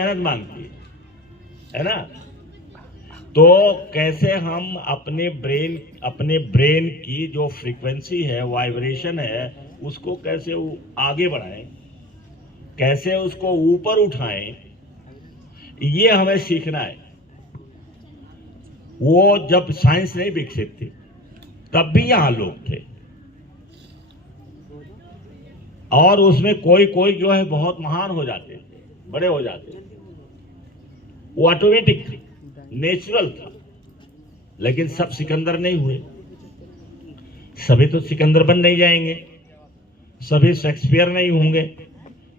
मेहनत मांगती है ना। तो कैसे हम अपने ब्रेन की जो फ्रीक्वेंसी है, वाइब्रेशन है, उसको कैसे आगे बढ़ाएं, कैसे उसको ऊपर उठाएं, ये हमें सीखना है। वो जब साइंस नहीं विकसित थी तब भी यहां लोग थे, और उसमें कोई कोई जो है बहुत महान हो जाते थे, बड़े हो जाते थे। वो ऑटोमेटिक थी, नेचुरल था। लेकिन सब सिकंदर नहीं हुए, सभी तो सिकंदर बन नहीं जाएंगे, सभी शेक्सपियर नहीं होंगे,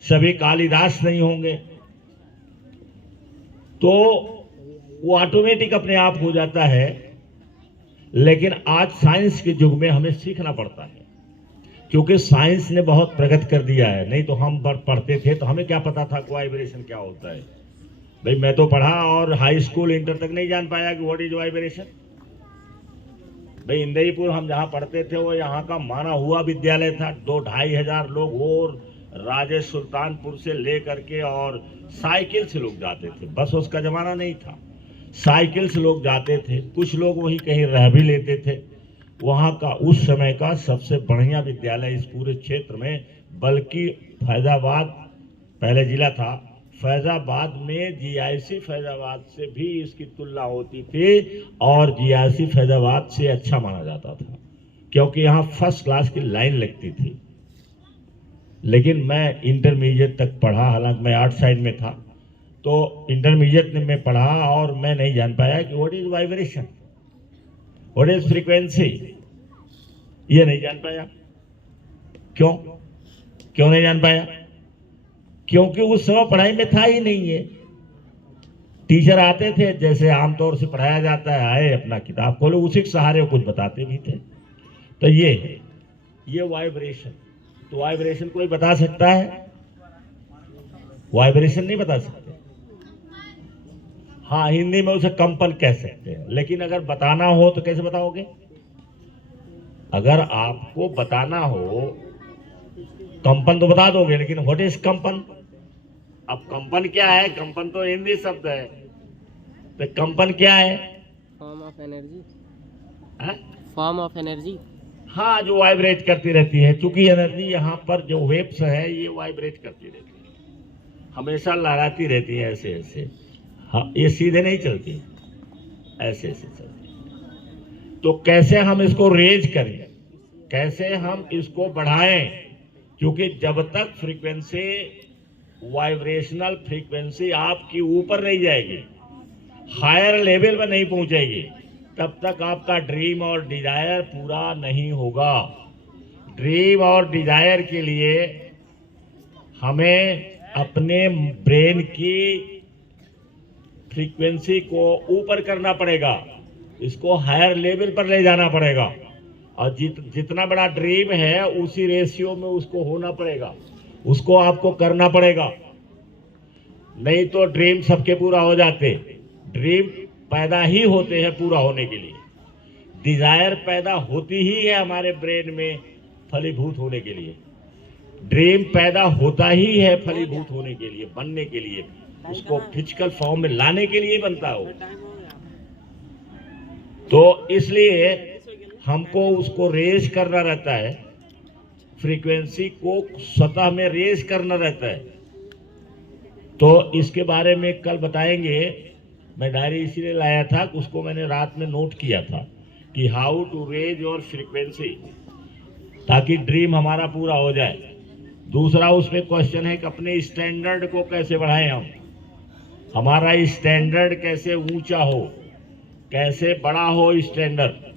सभी कालिदास नहीं होंगे। तो वो ऑटोमेटिक अपने आप हो जाता है। लेकिन आज साइंस के युग में हमें सीखना पड़ता है, क्योंकि साइंस ने बहुत प्रगति कर दिया है। नहीं तो हम पढ़ते थे तो हमें क्या पता था कि वाइब्रेशन क्या होता है। भाई मैं तो पढ़ा और हाई स्कूल इंटर तक नहीं जान पाया कि व्हाट इज वाइब्रेशन। भाई इंदरीपुर हम जहाँ पढ़ते थे वो यहाँ का माना हुआ विद्यालय था। 2-2.5 हजार लोग और राजेश सुल्तानपुर से लेकर के, और साइकिल से लोग जाते थे। बस उसका जमाना नहीं था, साइकिल से लोग जाते थे। कुछ लोग वहीं कहीं रह भी लेते थे। वहाँ का उस समय का सबसे बढ़िया विद्यालय इस पूरे क्षेत्र में, बल्कि फैजाबाद पहले जिला था, फैजाबाद में जीआईसी फैजाबाद से भी इसकी तुलना होती थी, और जीआईसी फैजाबाद से अच्छा माना जाता था, क्योंकि यहाँ फर्स्ट क्लास की लाइन लगती थी। लेकिन मैं इंटरमीडिएट तक पढ़ा, हालांकि मैं आर्ट साइड में था, तो इंटरमीडिएट में पढ़ा और मैं नहीं जान पाया कि what is vibration, what is frequency, ये नहीं जान पाया। क्यों नहीं जान पाया? क्योंकि उस समय पढ़ाई में था ही नहीं है। टीचर आते थे, जैसे आमतौर से पढ़ाया जाता है, आए अपना किताब खोलो, उसी के सहारे कुछ बताते भी थे। तो ये वाइब्रेशन, तो वाइब्रेशन कोई बता सकता है? वाइब्रेशन नहीं बता सकते। हाँ, हिंदी में उसे कंपन कह सकते हैं, लेकिन अगर बताना हो तो कैसे बताओगे? अगर आपको बताना हो कंपन तो बता दोगे, लेकिन व्हाट इज कंपन? अब कंपन क्या है? कंपन तो हिंदी शब्द है, तो कंपन क्या है? Form of energy. हाँ? Form of energy. हाँ, जो वाइब्रेट करती रहती है। चूंकि एनर्जी यहाँ पर जो वेव्स है ये वाइब्रेट करती रहती है, हमेशा लहराती रहती है, ऐसे ऐसे। हाँ, ये सीधे नहीं चलती, ऐसे ऐसे चलती। तो कैसे हम इसको रेज करें, कैसे हम इसको बढ़ाएं? क्योंकि जब तक फ्रीक्वेंसी, वाइब्रेशनल फ्रीक्वेंसी आपकी ऊपर नहीं जाएगी, हायर लेवल पर नहीं पहुंचेगी, तब तक आपका ड्रीम और डिजायर पूरा नहीं होगा। ड्रीम और डिजायर के लिए हमें अपने ब्रेन की फ्रीक्वेंसी को ऊपर करना पड़ेगा, इसको हायर लेवल पर ले जाना पड़ेगा। और जितना बड़ा ड्रीम है उसी रेशियो में उसको होना पड़ेगा, उसको आपको करना पड़ेगा। नहीं तो ड्रीम सबके पूरा हो जाते। ड्रीम पैदा ही होते हैं पूरा होने के लिए, डिजायर पैदा होती ही है हमारे ब्रेन में फलीभूत होने के लिए। ड्रीम पैदा होता ही है फलीभूत होने के लिए, बनने के लिए, उसको फिजिकल फॉर्म में लाने के लिए बनता हो। तो इसलिए हमको उसको रेज करना रहता है, फ्रीक्वेंसी को सतह में रेज करना रहता है। तो इसके बारे में कल बताएंगे। मैं डायरी इसीलिए लाया था कि उसको मैंने रात में नोट किया था कि हाउ टू रेज और फ्रीक्वेंसी, ताकि ड्रीम हमारा पूरा हो जाए। दूसरा उसमें क्वेश्चन है कि अपने स्टैंडर्ड को कैसे बढ़ाएं, हम हमारा स्टैंडर्ड कैसे ऊंचा हो, कैसे बड़ा हो स्टैंडर्ड।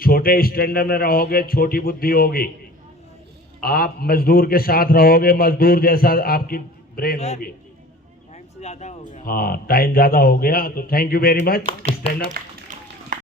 छोटे स्टैंडर्ड में रहोगे छोटी बुद्धि होगी, आप मजदूर के साथ रहोगे मजदूर जैसा आपकी ब्रेन होगी। टाइम से ज्यादा हो गया। हाँ, टाइम ज्यादा हो गया, तो thank you very much. Stand up.